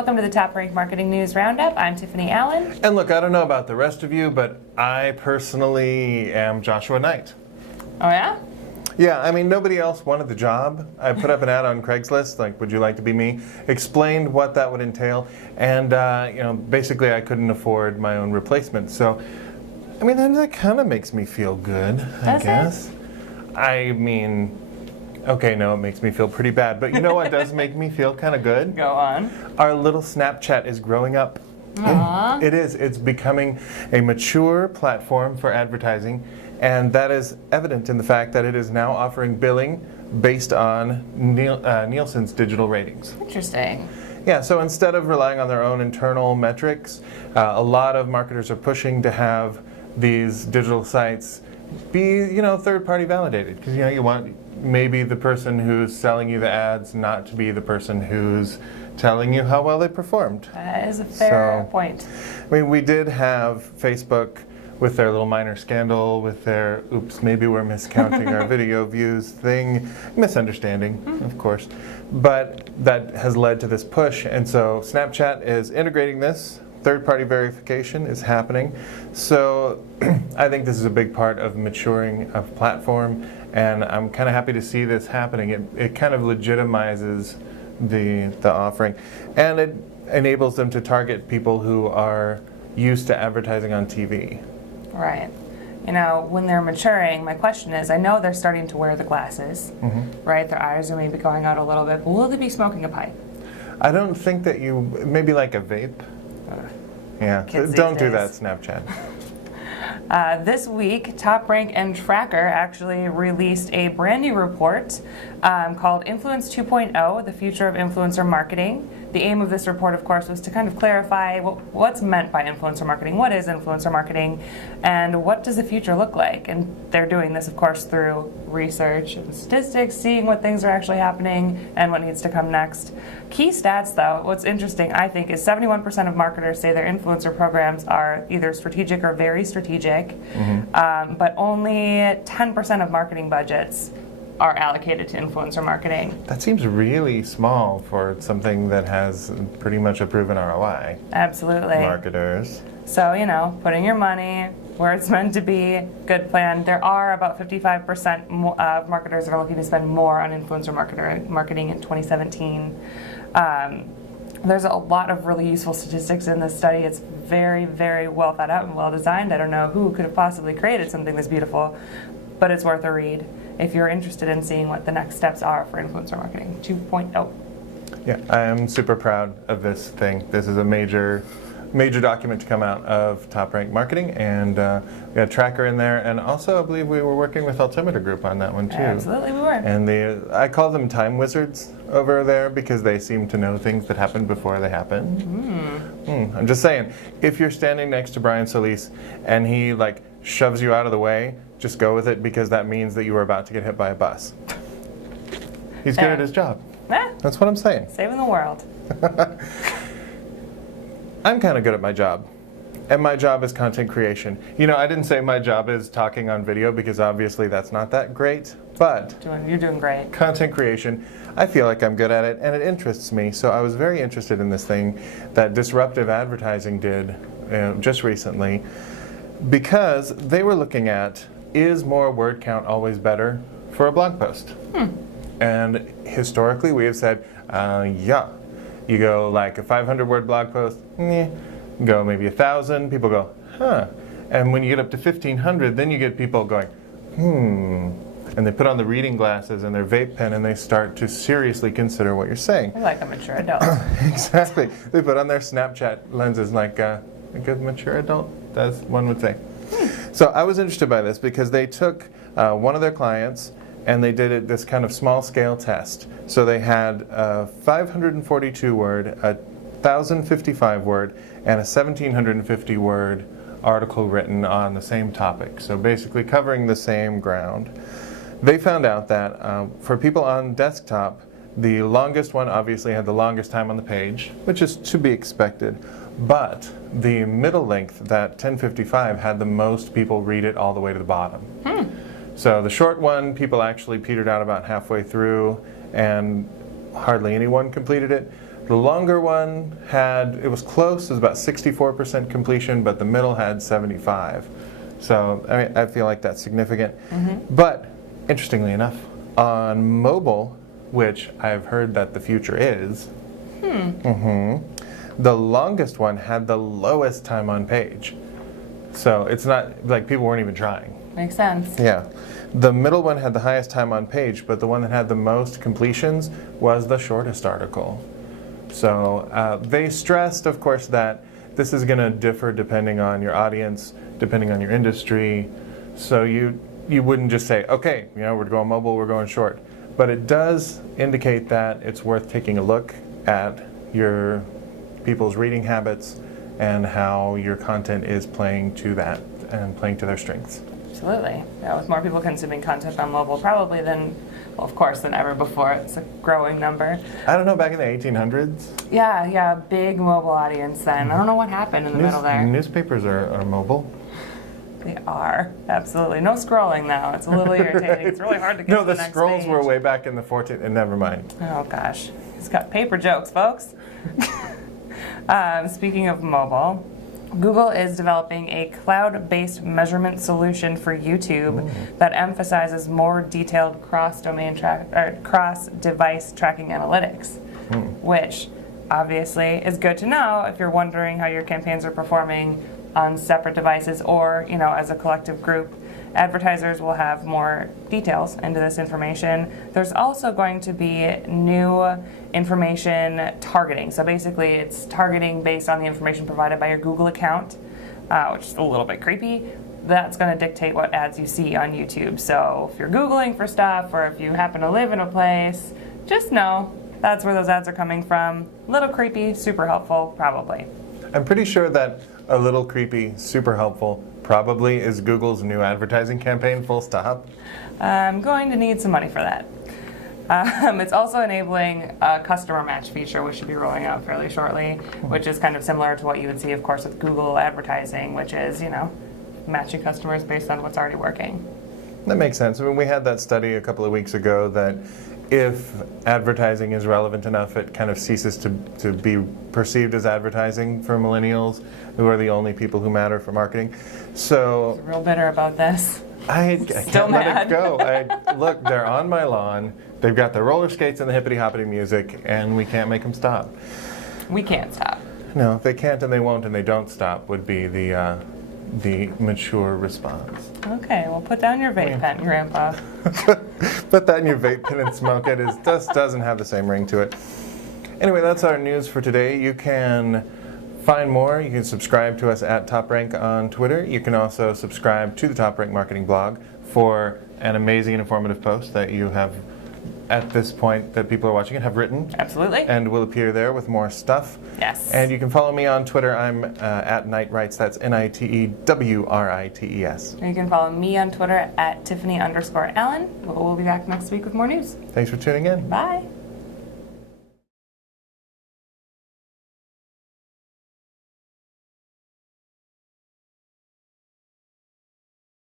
Welcome to the TopRank Marketing News Roundup. I'm Tiffani Allen. And look, I don't know about the rest of you, but I personally am Joshua Nite. Oh yeah? Yeah, I mean, nobody else wanted the job. I put up an ad on Craigslist, like, would you like to be me? Explained what that would entail, and basically I couldn't afford my own replacement. So, I mean, that kind of makes me feel good, I guess. I mean, okay, no, it makes me feel pretty bad, but you know what does make me feel kind of good? Go on. Our little Snapchat is growing up. Aww. It is. It's becoming a mature platform for advertising, and that is evident in the fact that it is now offering billing based on Nielsen's digital ratings. Interesting. Yeah, so instead of relying on their own internal metrics, a lot of marketers are pushing to have these digital sites be, third-party validated, because you want maybe the person who's selling you the ads not to be the person who's telling you how well they performed. That is a fair point. I mean, we did have Facebook with their little minor scandal, with their, oops, maybe we're miscounting our video views thing, misunderstanding, of course. But that has led to this push, and so Snapchat is integrating this. Third-party verification is happening. So I think this is a big part of maturing a platform, and I'm kind of happy to see this happening. It kind of legitimizes the offering, and it enables them to target people who are used to advertising on TV. Right. When they're maturing, my question is, I know they're starting to wear the glasses, right? Their eyes are maybe going out a little bit, but will they be smoking a pipe? I don't think that maybe like a vape. Yeah, don't do that, Snapchat. This week, TopRank and Tracker actually released a brand new report called Influence 2.0, The Future of Influencer Marketing. The aim of this report, of course, was to kind of clarify what's meant by influencer marketing, what is influencer marketing, and what does the future look like. And they're doing this, of course, through research and statistics, seeing what things are actually happening and what needs to come next. Key stats, though, what's interesting, I think, is 71% of marketers say their influencer programs are either strategic or very strategic, but only 10% of marketing budgets are allocated to influencer marketing. That seems really small for something that has pretty much a proven ROI. Absolutely. Marketers. So, putting your money where it's meant to be, good plan. There are about 55% of marketers that are looking to spend more on influencer marketing in 2017. There's a lot of really useful statistics in this study. It's very, very well thought out and well designed. I don't know who could have possibly created something this beautiful, but it's worth a read if you're interested in seeing what the next steps are for influencer marketing 2.0. Yeah, I am super proud of this thing. This is a major document to come out of TopRank Marketing, and we got Tracker in there, and also I believe we were working with Altimeter Group on that one too. Absolutely, we were. And I call them time wizards over there because they seem to know things that happened before they happened. I'm just saying, if you're standing next to Brian Solis and he shoves you out of the way, just go with it, because that means that you were about to get hit by a bus. He's good at his job. That's what I'm saying. Saving the world. I'm kind of good at my job, and my job is content creation. I didn't say my job is talking on video, because obviously that's not that great, but You're doing great. Content creation, I feel like I'm good at it, and it interests me. So I was very interested in this thing that Disruptive Advertising did just recently, because they were looking at, is more word count always better for a blog post? And historically we have said, yeah. You go like a 500-word blog post, go maybe 1,000, people go, huh. And when you get up to 1,500, then you get people going, and they put on the reading glasses and their vape pen, and they start to seriously consider what you're saying. They're like a mature adult. Exactly. They put on their Snapchat lenses like a good mature adult, as one would say. So I was interested by this because they took one of their clients and they did this kind of small-scale test. So they had a 542-word, a 1,055-word, and a 1,750-word article written on the same topic. So basically covering the same ground. They found out that for people on desktop, the longest one obviously had the longest time on the page, which is to be expected. But the middle length, that 1055, had the most people read it all the way to the bottom. So the short one, people actually petered out about halfway through, and hardly anyone completed it. The longer one it was close, it was about 64% completion, but the middle had 75. So I feel like that's significant. But interestingly enough, on mobile, which I've heard that the future is, the longest one had the lowest time on page. So it's not like people weren't even trying. Makes sense. Yeah. The middle one had the highest time on page, but the one that had the most completions was the shortest article. So they stressed, of course, that this is going to differ depending on your audience, depending on your industry. So you wouldn't just say, okay, we're going mobile, we're going short. But it does indicate that it's worth taking a look at your people's reading habits and how your content is playing to that and playing to their strengths. Absolutely. Yeah, with more people consuming content on mobile probably than, well, of course, than ever before. It's a growing number. I don't know, back in the 1800s? Yeah, big mobile audience then. I don't know what happened in the middle there. Newspapers are mobile. They are, absolutely. No scrolling now. It's a little irritating. It's really hard to get to the next page. No, the scrolls were way back in the 14th, and never mind. Oh gosh, he's got paper jokes, folks. Speaking of mobile, Google is developing a cloud-based measurement solution for YouTube that emphasizes more detailed cross-device tracking analytics, which obviously is good to know if you're wondering how your campaigns are performing on separate devices or, as a collective group. Advertisers will have more details into this information. There's also going to be new information targeting. So basically it's targeting based on the information provided by your Google account, which is a little bit creepy. That's going to dictate what ads you see on YouTube. So if you're Googling for stuff or if you happen to live in a place, just know that's where those ads are coming from. Little creepy, super helpful, probably. I'm pretty sure that a little creepy, super helpful probably is Google's new advertising campaign, full stop. I'm going to need some money for that. It's also enabling a customer match feature, which should be rolling out fairly shortly, which is kind of similar to what you would see, of course, with Google advertising, which is, matching customers based on what's already working. That makes sense. I mean, we had that study a couple of weeks ago that if advertising is relevant enough, it kind of ceases to be perceived as advertising for millennials, who are the only people who matter for marketing. So I'm real bitter about this. I can't let it go. Look, they're on my lawn. They've got the roller skates and the hippity-hoppity music, and we can't make them stop. We can't stop. No, if they can't and they won't and they don't stop would be the mature response. Okay, well, put down your vape pen, Grandpa. Put that in your vape pen and smoke it. It just doesn't have the same ring to it. Anyway, that's our news for today. You can find more. You can subscribe to us at TopRank on Twitter. You can also subscribe to the TopRank Marketing blog for an amazing and informative post that you have, at this point that people are watching it, have written. Absolutely. And will appear there with more stuff. Yes. And you can follow me on Twitter. I'm at Nite Writes. That's NITEWRITES. You can follow me on Twitter at Tiffani_Allen. We'll be back next week with more news. Thanks for tuning in. Bye.